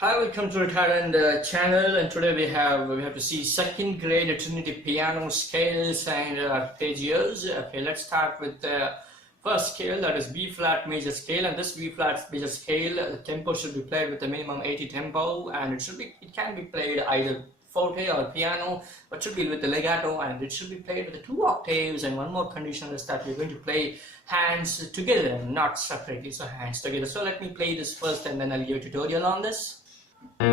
Hi, welcome to Retardant channel, and today we have to see second grade Trinity piano scales and arpeggios. Okay, let's start with the first scale, that is B flat major scale. And this B flat major scale, the tempo should be played with a minimum 80 tempo, and it can be played either forte or piano, but should be with the legato, and it should be played with the 2 octaves. And one more condition is that we're going to play hands together, not separately, so hands together. So let me play this first, and then I'll give a tutorial on this. So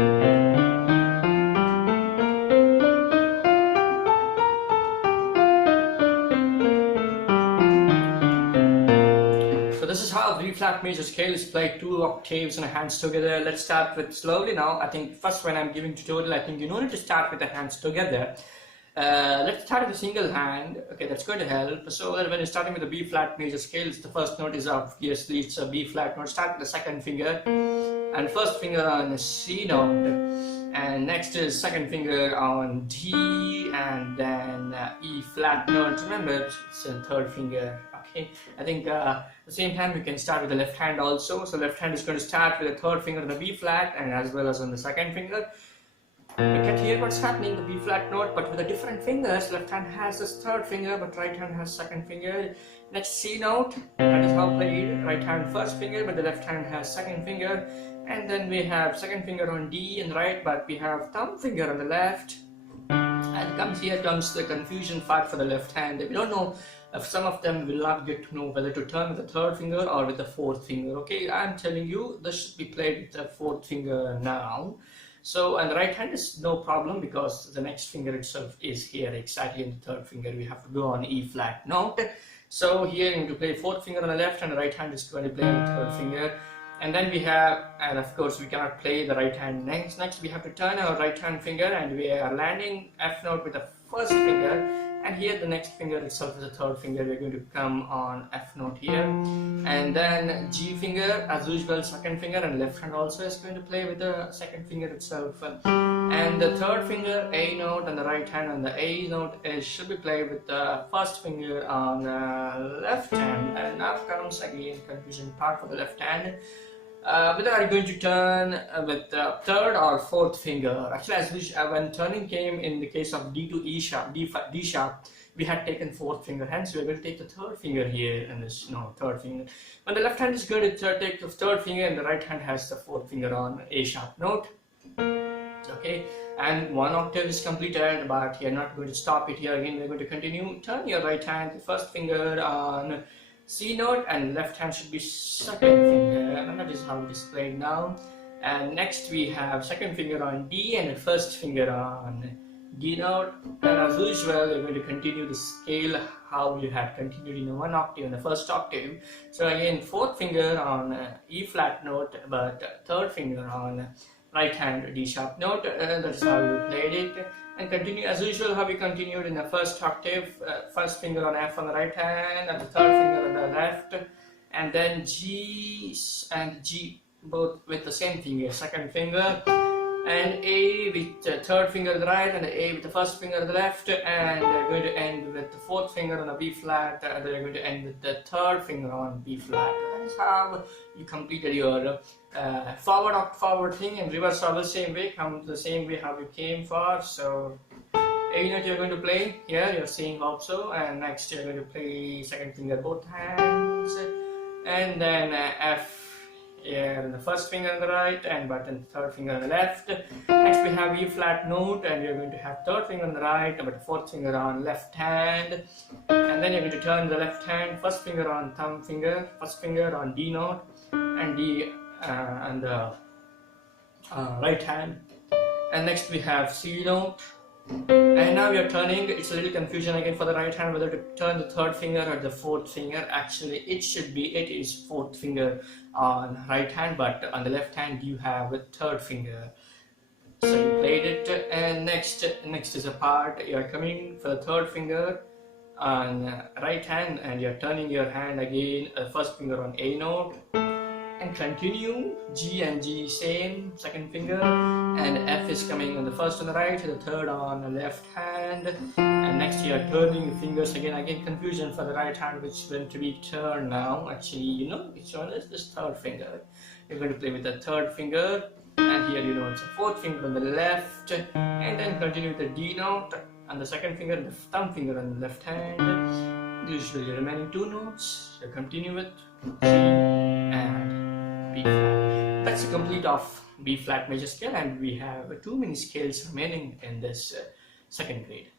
this is how B flat major scale is played, 2 octaves and hands together. Let's start with slowly now. I think first when I'm giving tutorial, I think you don't need to start with the hands together. Let's start with a single hand. Okay, that's going to help. So when you're starting with the B flat major scale, the first note is obviously it's a B flat note. Start with the second finger and first finger on C note, and next is second finger on D, and then E flat note. Remember, it's a third finger. Okay, I think at the same time we can start with the left hand also. So left hand is going to start with the third finger on the B flat and as well as on the second finger. We can hear what's happening, the B flat note, but with the different fingers. Left hand has this third finger, but right hand has second finger. Next C note, that is how played. Right hand first finger, but the left hand has second finger. And then we have second finger on D and right, but we have thumb finger on the left. And here comes the confusion part for the left hand. We don't know if some of them will not get to know whether to turn with the third finger or with the fourth finger. Okay, I'm telling you, this should be played with the fourth finger now. So, and the right hand is no problem because the next finger itself is here exactly in the third finger. We have to go on E flat note. So here you're going to play fourth finger on the left and the right hand is going to play on the third finger. And then we have, and of course we cannot play the right hand next. Next we have to turn our right hand finger and we are landing F note with the first finger. And here the next finger itself is the third finger. We're going to come on F note here. And then G finger, as usual, second finger, and left hand also is going to play with the second finger itself. And the third finger, A note, and the right hand on the A note should be played with the first finger on left hand. And now comes again confusion part for the left hand. Whether are you going to turn with the third or fourth finger? Actually, as when turning came in the case of D to E sharp, D sharp, we had taken fourth finger. Hence, we are going to take the third finger here in this third finger. When the left hand is going to take the third finger, and the right hand has the fourth finger on A sharp note. Okay, and one octave is completed, but you're not going to stop it here. Again, we're going to continue. Turn your right hand, the first finger on C note, and left hand should be second finger, and that is how it is played now. And next we have second finger on D and the first finger on D note, and as usual we're going to continue the scale how you have continued in one octave in the first octave. So again, fourth finger on E flat note, but third finger on right hand D sharp note. That's how you played it. And continue as usual how we continued in the first octave. First finger on F on the right hand and the third finger on the left, and then G and G both with the same finger, second finger, and A with the third finger on the right and the A with the first finger on the left, and they're going to end with the fourth finger on a B flat, and they're going to end with the third finger on B flat. That is how you completed your forward thing, and reverse all the same way, come the same way how you came for. So A note you're going to play here, you're seeing also, and next you're going to play second finger both hands, and then F here and the first finger on the right and button third finger on the left. Next we have E flat note, and you're going to have third finger on the right but fourth finger on left hand, and then you're going to turn the left hand, first finger on thumb finger, first finger on D note and D and the right hand. And next we have C note, and now we are turning. It's a little confusion again for the right hand whether to turn the third finger or the fourth finger. Actually it is fourth finger on right hand, but on the left hand you have a third finger. So you played it. And next is a part you're coming for the third finger on right hand, and you're turning your hand again, first finger on A note, and continue. G and G same, second finger, and F is coming on the first on the right, the third on the left hand, and next you are turning the fingers again confusion for the right hand which is going to be turned now. Actually, which one is this third finger. You're going to play with the third finger, and here you know it's a fourth finger on the left, and then continue with the D note on the second finger, the thumb finger on the left hand. Usually the remaining two notes you continue with C and B flat. That's the complete of B flat major scale, and we have 2 mini scales remaining in this second grade.